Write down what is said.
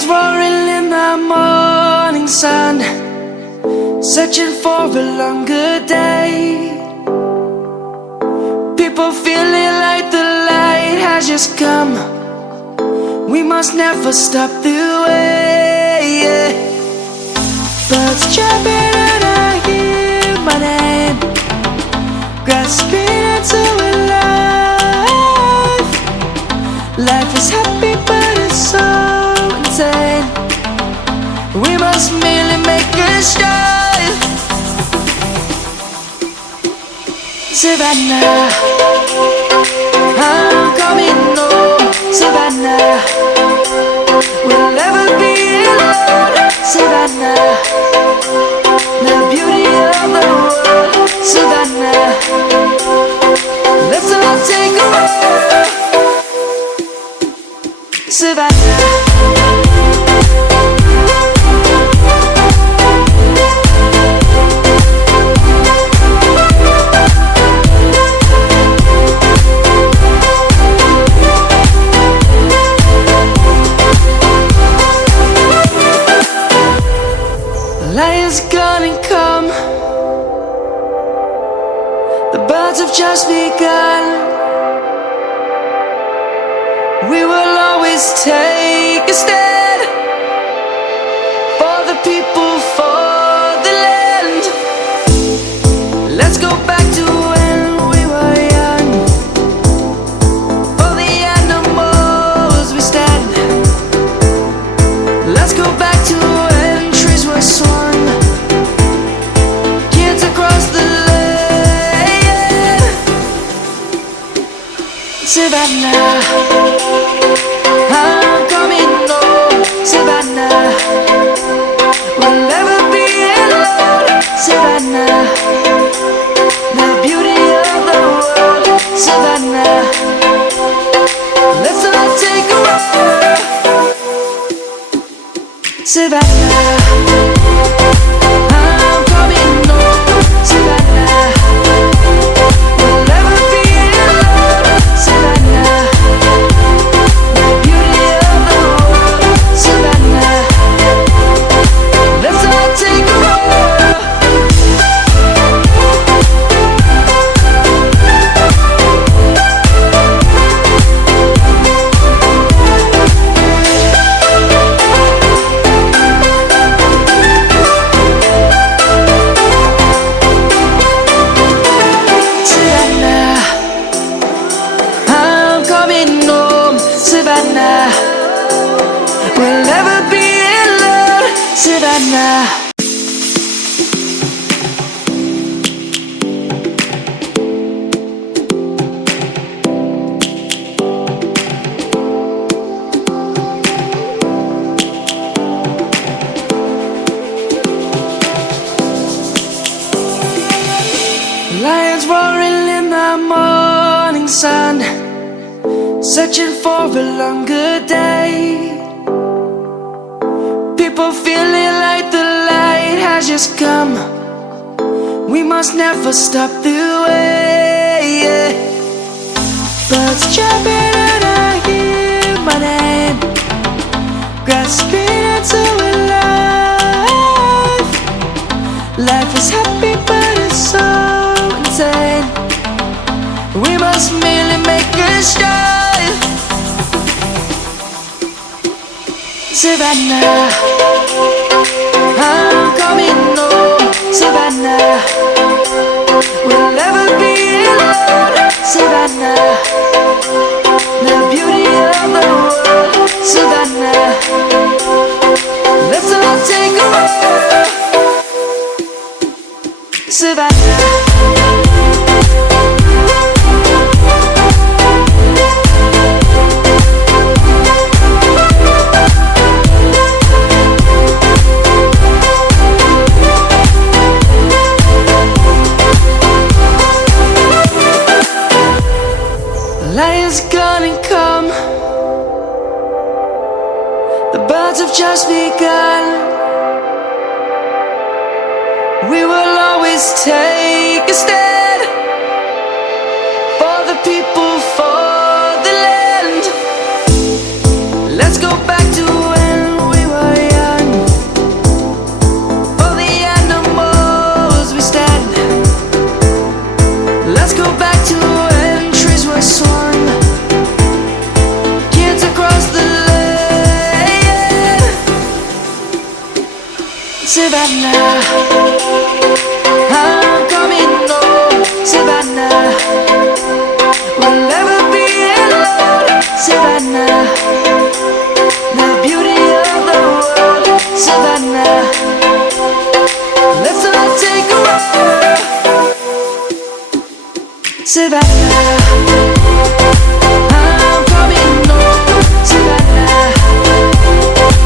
Lions roaring in the morning sun, searching for a longer day. People feeling like the light has just come. We must never stop the way. Birds chirping and I hear my name, grasping into a life. Life is happy but it's so insane. We must merely make a start. Savannah, I'm coming home. Savannah, we'll never be alone. Savannah, the beauty of the world. Savannah, let's all take a walk. Savannah. Lion's gonna come. The birds have just begun. We will always take a stand for the people, for the land. Let's go back to when we were young. For the animals we stand. Let's go back to when trees were swung. Kids across the land. Savannah, I'm coming home. Savannah, we'll never be alone. Savannah, the beauty of the world. Savannah, let's all take a walk. Savannah, I'm coming home. Savannah, we'll never be alone. Savannah, the beauty of the world. Savannah, let's all take a walk. Savannah, I'm coming home. Savannah, we'll never be alone. Savannah. Lions roaring in the morning sun, searching for a longer day. People feeling like the light has just come. We must never stop the way. Birds chirping and I hear my name, grasping into a life. Life is happy but it's so insane. We must merely make a start. Savannah, I'm coming home. Savannah, we'll never be alone. Savannah, the beauty of the world. Savannah, let's all take a walk. Savannah. Lion's gonna come. The birds have just begun. We will always take a stand